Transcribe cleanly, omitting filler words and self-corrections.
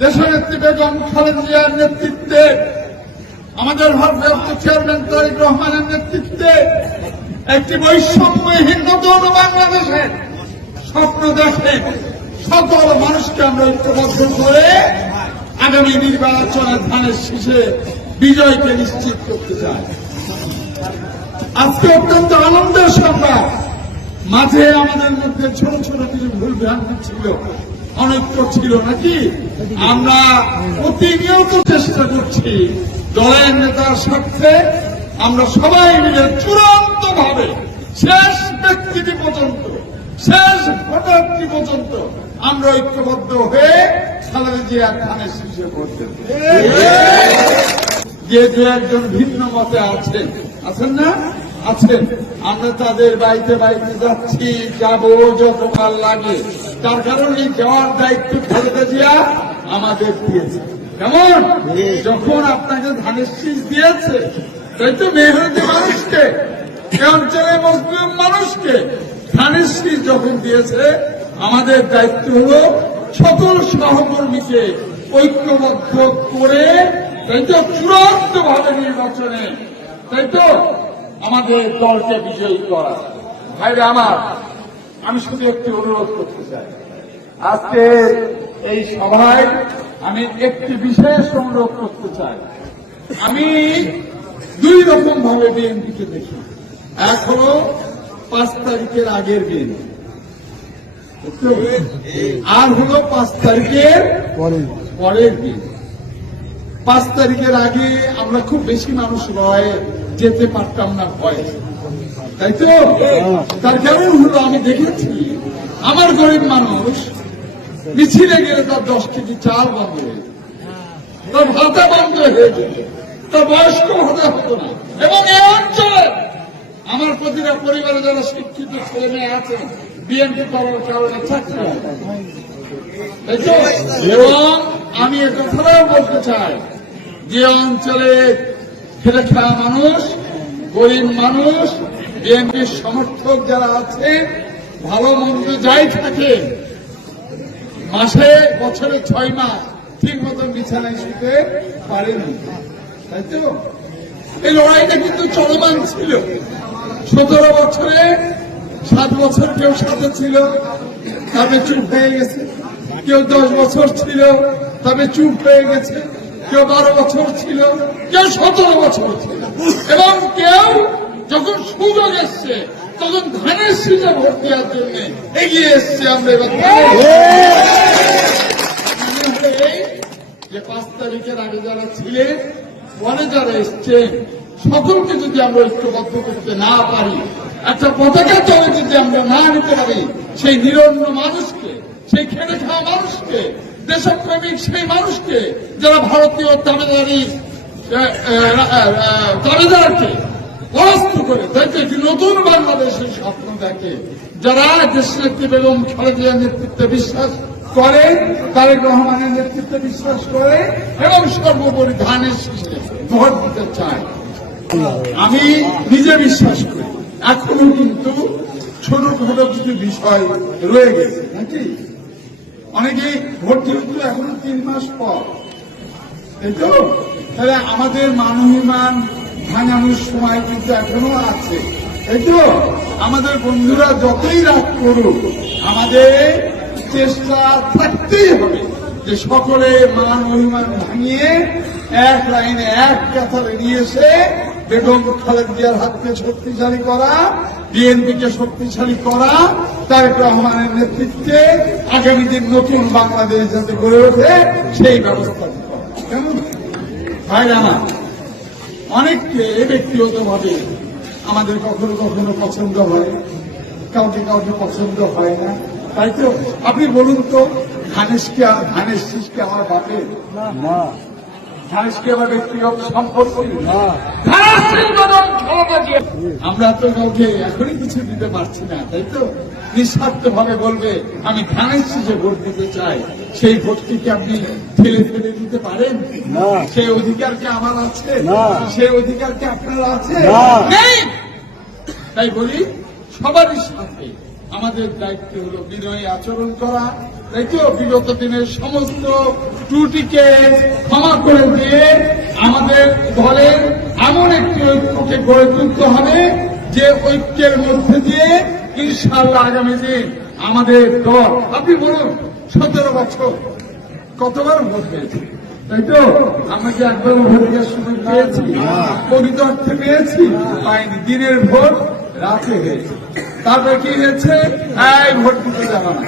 দেশনেত্রী বেগম খালেদা জিয়ার নেতৃত্বে, আমাদের ভারপ্রাপ্ত চেয়ারম্যান তারেক রহমানের নেতৃত্বে একটি বৈষম্যহীন নতুন বাংলাদেশের স্বপ্ন দেখে সকল মানুষকে আমরা ঐক্যবদ্ধ করে আগামী নির্বাচনে ধানের শীষে বিজয়কে নিশ্চিত করতে চাই। আজকে অত্যন্ত আনন্দের সংবাদ, মাঝে আমাদের মধ্যে ছোট ছোট কিছু ভুল ভ্রান্তি ছিল, অনৈক্য ছিল নাকি, আমরা প্রতিনিয়ত চেষ্টা করছি দলের নেতার স্বার্থে আমরা সবাই মিলে চূড়ান্ত ভাবে শেষ ব্যক্তিটি পর্যন্ত, শেষ ভোটারটি পর্যন্ত আমরা ঐক্যবদ্ধ হয়ে খালেদা জিয়া ধানের শীষে ভোট দেব। যে দু একজন ভিন্ন মতে আছেন না, আছেন, আমরা তাদের বাড়িতে বাড়িতে যাচ্ছি, যাবো যতকাল লাগে। তার কারণে যাওয়ার দায়িত্ব খালেদা জিয়া আমাদের দিয়েছে। কেমন যখন আপনাকে ধানের শীষ দিয়েছে, তাই তো মেহনতি মানুষকে, এ অঞ্চলের মুসলিম মানুষকে ধানের শীষ যখন দিয়েছে, আমাদের দায়িত্ব হল সকল সহকর্মীকে ঐক্যবদ্ধ করে, তাই তো চূড়ান্ত ভাবে নির্বাচনে, তাই তো আমাদের দলকে বিজয়ী করা। ভাইরা আমার, আমি শুধু একটি অনুরোধ করতে চাই, আজকে এই সভায় আমি একটি বিশেষ অনুরোধ করতে চাই। আমি দুই রকম ভাবে বিএনপিকে দেখি। এক হল 5 তারিখের আগের বিএনপি, আর হলো 5 তারিখের পরের বিএনপি। 5 তারিখের আগে আমরা খুব বেশি মানুষ নয় যেতে পারতাম না ভয়ে, তাই তো। তার কারণ হলো আমি দেখেছি আমার গরিব মানুষ মিছিলে গেলে তার 10 কেজি চাল বন্ধ হয়ে যেত, তার ভাতা বন্ধ হয়ে যেত, তার বয়স্ক ভাতা হতো না। এবং এই অঞ্চলে আমার প্রতিটা পরিবারে যারা শিক্ষিত ছেলে মেয়ে আছে বিএনপি করার কারণে চাকরি, তাই তো। এবং আমি এ কথাটাও বলতে চাই, যে অঞ্চলে খেলে খাওয়া মানুষ, গরিব মানুষ, বিএনপির সমর্থক যারা আছে, ভালো মন্দ যাই থাকে, মাসে বছরে 6 মাস ঠিক মতন বিছানায় শুতে পারেনি, তাই তো। এই লড়াইটা কিন্তু চলমান ছিল। 17 বছরে 7 বছর কেউ সাথে ছিল, তবে চুপ হয়ে গেছে। কেউ 10 বছর ছিল, তবে চুপ হয়ে গেছে। কেউ 12 বছর ছিল, কেউ 17 বছর ছিল। এবং কেউ যখন সুযোগ এসছে তখন ধানের শীষে ভোট দেওয়ার জন্য এগিয়ে এসছে। আমরা এবার যে 5 তারিখের আগে যারা ছিলেন, পরে যারা এসছেন, সকলকে যদি আমরা ঐক্যবদ্ধ করতে না পারি, একটা পতাকা তলে যদি আমরা না নিতে পারি, সেই নিরন্ন মানুষকে, সেই খেটে খাওয়া মানুষকে, দেশপ্রেমিক সেই মানুষকে, যারা ভারতীয় দাবিদারকে পরাস্ত করে, তাই তো একটি নতুন বাংলাদেশের স্বপ্ন দেখে, যারা দেশনেত্রী বেগম খালেদা জিয়ার নেতৃত্বে বিশ্বাস করে, তারেক রহমানের নেতৃত্বে বিশ্বাস করে, এবং সর্বোপরি ধানের শীষে ভোট দিতে চায়। আমি নিজে বিশ্বাস করি এখনো কিন্তু ছোটখাটো কিছু বিষয় রয়ে গেছে নাকি। অনেকেই ভোট কিন্তু এখনো 3 মাস পর, তাই তো। তাহলে আমাদের মানবিমান ভাঙানোর সময় কিন্তু এখনো আছে, তাই তো। আমাদের বন্ধুরা যতই রাগ করুক, আমাদের চেষ্টা থাকতেই হবে যে সকলে মান অভিমান ভাঙিয়ে এক লাইনে, এক কাতারে নিয়ে এসে বেগম খালেদা জিয়ার হাতকে শক্তিশালী করা, বিএনপিকে শক্তিশালী করা, তারেক রহমানের নেতৃত্বে আগামী দিন নতুন বাংলাদেশ যাতে গড়ে ওঠে সেই ব্যবস্থা করা। কেমন ভাইরা আমার, অনেককে ব্যক্তিগতভাবে আমাদের কখনো কখনো পছন্দ হয়, কাউকে কাউকে পছন্দ হয় না, তাই তো। আপনি বলুন তো, ধানের শীষকে আমার বাপের না, ধানের শীষ আমার ব্যক্তিগত সম্পর্ক না। আমরা তো কাউকে এখনই কিছু দিতে পারছি না, তাই তো। নিঃস্বার্থ ভাবে বলবে আমি ধানের শীষে ভোট দিতে চাই, সেই ভোটটি কি আপনি ঠেলে ফেলে দিতে পারেন? সেই অধিকার কি আমার আছে? সেই অধিকার কি আপনারা আছে? নেই। তাই বলি, সবারই সাথে আমাদের দায়িত্ব হলো বিনয়ী আচরণ করা, তাই তো বিগত দিনের সমস্ত ত্রুটিকে ক্ষমা করে দিয়ে আমাদের দলের এমন একটি ঐক্যকে গড়ে তুলতে হবে যে ঐক্যের মধ্যে দিয়ে ইনশাআল্লাহ আগামী দিন আমাদের দল, আপনি বলুন 17 বছর কতবার ভোট পেয়েছি, তাই তো? আমরা কি একবার ভোটের সময় পেয়েছি? প্রকৃত অর্থে পেয়েছি? পাইনি। দিনের ভোট রাতে হয়েছে। তারপরে কি হয়েছে? এই ভোট দিতে যাবে না।